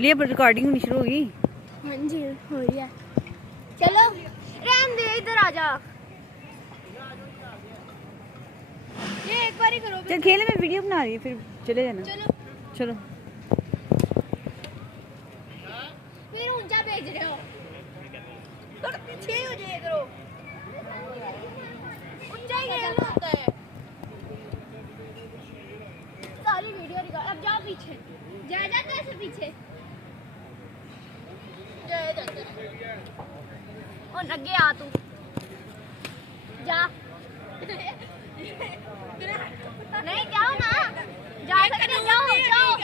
लिए रिकॉर्डिंग होनी शुरू होगी। हाँ जी हो रही है। चलो रहने दे, इधर आ जा। ये एक बार ही करो। चल खेले, मैं वीडियो बना रही है, फिर चले जाना। चलो चलो फिर ऊंचा भेज रहे हो, थोड़ा पीछे हो जाए करो। ऊंचा ही खेलना होता है। सारी वीडियो रिकॉर्ड। अब जाओ पीछे, जा जाते ऐसे पीछे और आगे आ तू जा। नहीं जाओ ना, जा सकते, जाओ जाओ।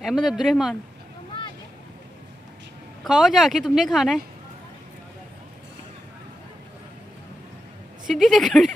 अहमद अब्दुलरहमान, खाओ जाके, तुमने खाना है। सीधी से खड़े